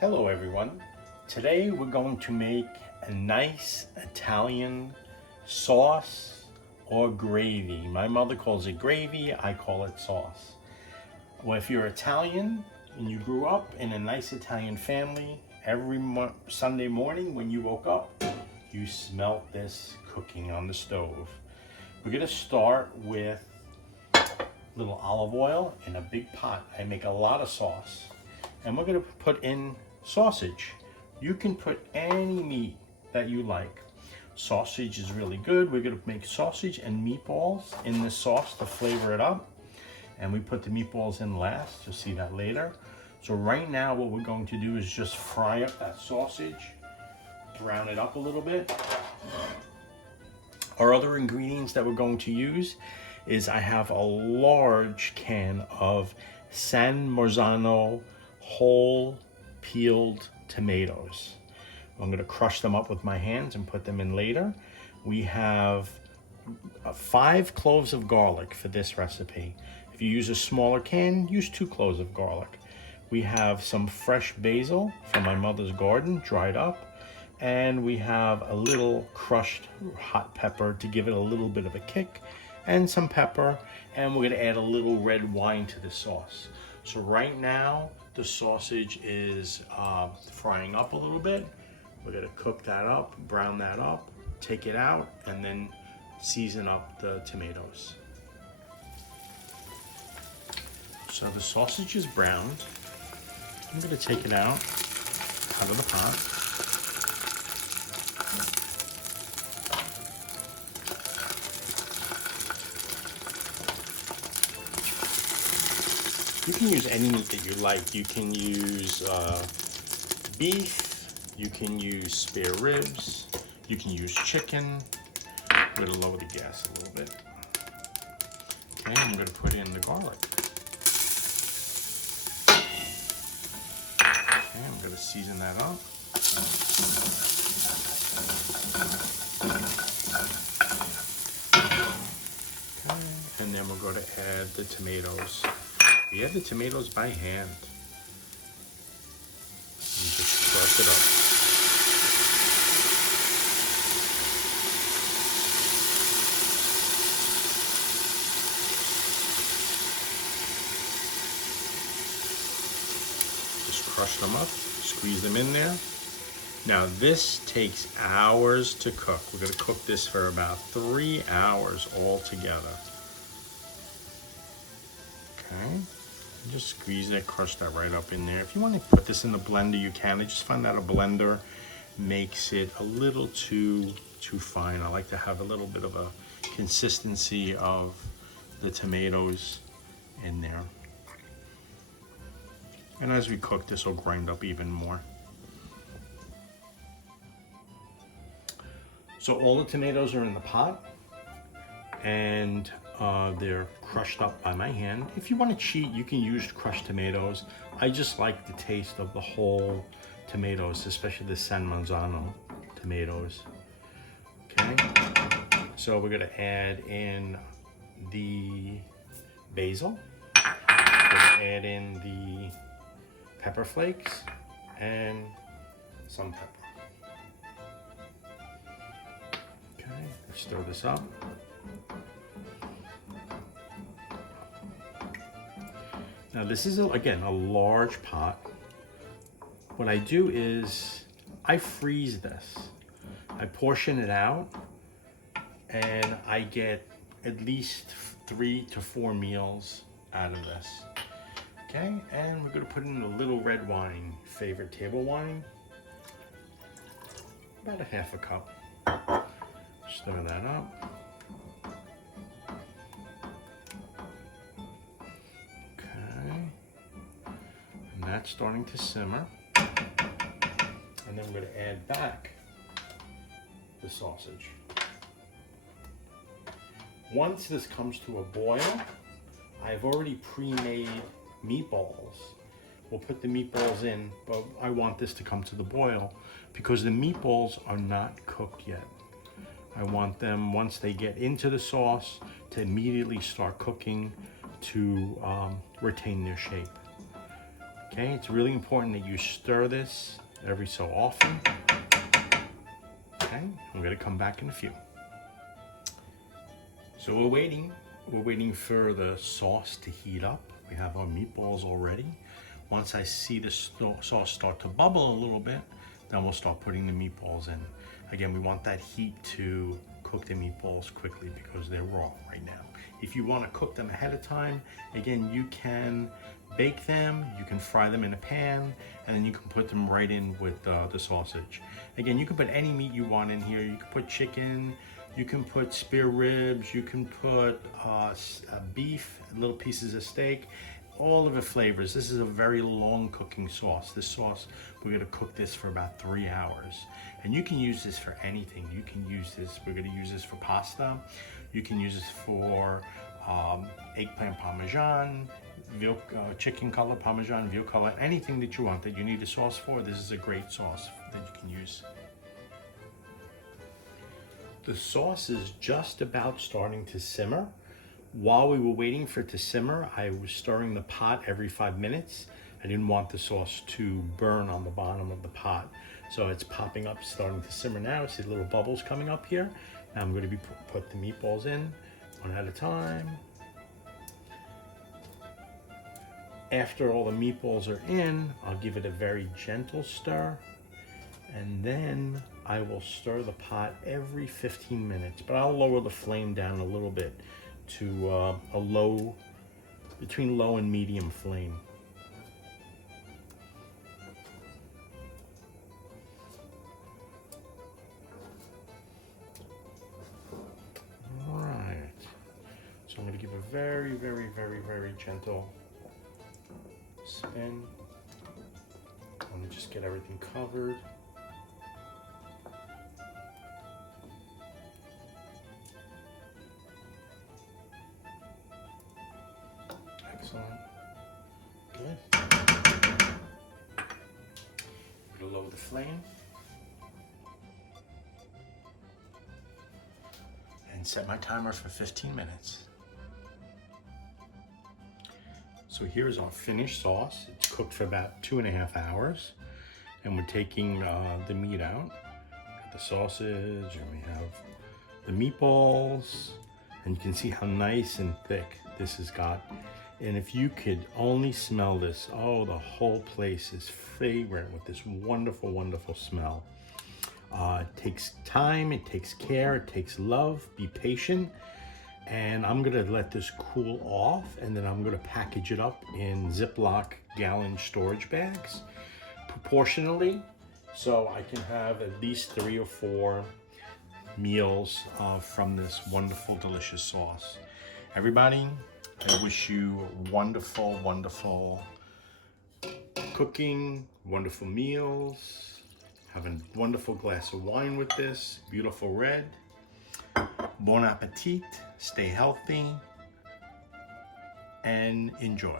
Hello everyone. Today we're going to make a nice Italian sauce or gravy. My mother calls it gravy, I call it sauce. Well, if you're Italian and you grew up in a nice Italian family, every Sunday morning when you woke up, you smelt this cooking on the stove. We're gonna start with a little olive oil in a big pot. I make a lot of sauce. And we're gonna put in sausage. You can put any meat that you like. Sausage is really good. We're gonna make sausage and meatballs in this sauce to flavor it up. And we put the meatballs in last. You'll see that later. So right now what we're going to do is just fry up that sausage, brown it up a little bit. Our other ingredients that we're going to use is I have a large can of San Marzano whole peeled tomatoes. I'm going to crush them up with my hands and put them in later. We have 5 cloves of garlic for this recipe. If you use a smaller can, use 2 cloves of garlic. We have some fresh basil from my mother's garden, dried up, and we have a little crushed hot pepper to give it a little bit of a kick, and some pepper, and we're going to add a little red wine to the sauce. So right now the sausage is frying up a little bit. We're going to cook that up, brown that up, take it out, and then season up the tomatoes. So the sausage is browned. I'm going to take it out of the pot. You can use any meat that you like. You can use beef, you can use spare ribs, you can use chicken. I'm going to lower the gas a little bit. Okay, I'm going to put in the garlic. Okay, I'm going to season that up. Okay, and then we're going to add the tomatoes. We add the tomatoes by hand. And just crush it up. Just crush them up, squeeze them in there. Now this takes hours to cook. We're going to cook this for about 3 hours all together. Okay. Just squeeze it, crush that right up in there. If you want to put this in the blender, you can. I just find that a blender makes it a little too fine. I like to have a little bit of a consistency of the tomatoes in there. And as we cook, this will grind up even more. So all the tomatoes are in the pot, and they're crushed up by my hand. If you want to cheat, you can use crushed tomatoes. I just like the taste of the whole tomatoes, especially the San Marzano tomatoes. Okay, so we're gonna add in the basil. We're gonna add in the pepper flakes and some pepper. Okay, let's stir this up. Now this is, again, a large pot. What I do is I freeze this. I portion it out and I get at least 3 to 4 meals out of this. Okay, and we're gonna put in a little red wine, favorite table wine. About a half a cup. Stir that up. That's starting to simmer, and then we're going to add back the sausage. Once this comes to a boil, I've already pre-made meatballs. We'll put the meatballs in, but I want this to come to the boil because the meatballs are not cooked yet. I want them, once they get into the sauce, to immediately start cooking to retain their shape. Okay, it's really important that you stir this every so often. Okay, I'm gonna come back in a few. So we're waiting for the sauce to heat up. We have our meatballs already. Once I see the sauce start to bubble a little bit, then we'll start putting the meatballs in. Again, we want that heat to cook the meatballs quickly because they're raw right now. If you want to cook them ahead of time, again, you can bake them, you can fry them in a pan, and then you can put them right in with the sausage. Again, you can put any meat you want in here. You can put chicken, you can put spare ribs, you can put beef, little pieces of steak, all of the flavors. This is a very long cooking sauce. This sauce, we're gonna cook this for about 3 hours. And you can use this for anything. You can use this, we're gonna use this for pasta. You can use this for eggplant parmesan, veal, chicken color parmesan, veal color, anything that you want that you need a sauce for. This is a great sauce that you can use. The sauce is just about starting to simmer. While we were waiting for it to simmer, I was stirring the pot every 5 minutes. I didn't want the sauce to burn on the bottom of the pot. So it's popping up, starting to simmer now. See little bubbles coming up here. Now I'm going to be put the meatballs in one at a time. After all the meatballs are in, I'll give it a very gentle stir. And then I will stir the pot every 15 minutes, but I'll lower the flame down a little bit to a low, between low and medium flame. All right, so I'm going to give a very, very, very, very gentle spin. Let me just get everything covered. Excellent. Good. We'll lower the flame and set my timer for 15 minutes. So here's our finished sauce. It's cooked for about 2.5 hours, and we're taking the meat out. Got the sausage, and we have the meatballs, and you can see how nice and thick this has got. And if you could only smell this, oh, the whole place is fragrant with this wonderful, wonderful smell. It takes time, it takes care, it takes love. Be patient. And I'm gonna let this cool off, and then I'm gonna package it up in Ziploc gallon storage bags proportionally, so I can have at least 3 or 4 meals from this wonderful, delicious sauce. Everybody, I wish you wonderful, wonderful cooking, wonderful meals. Have a wonderful glass of wine with this, beautiful red. Bon appetit, stay healthy, and enjoy.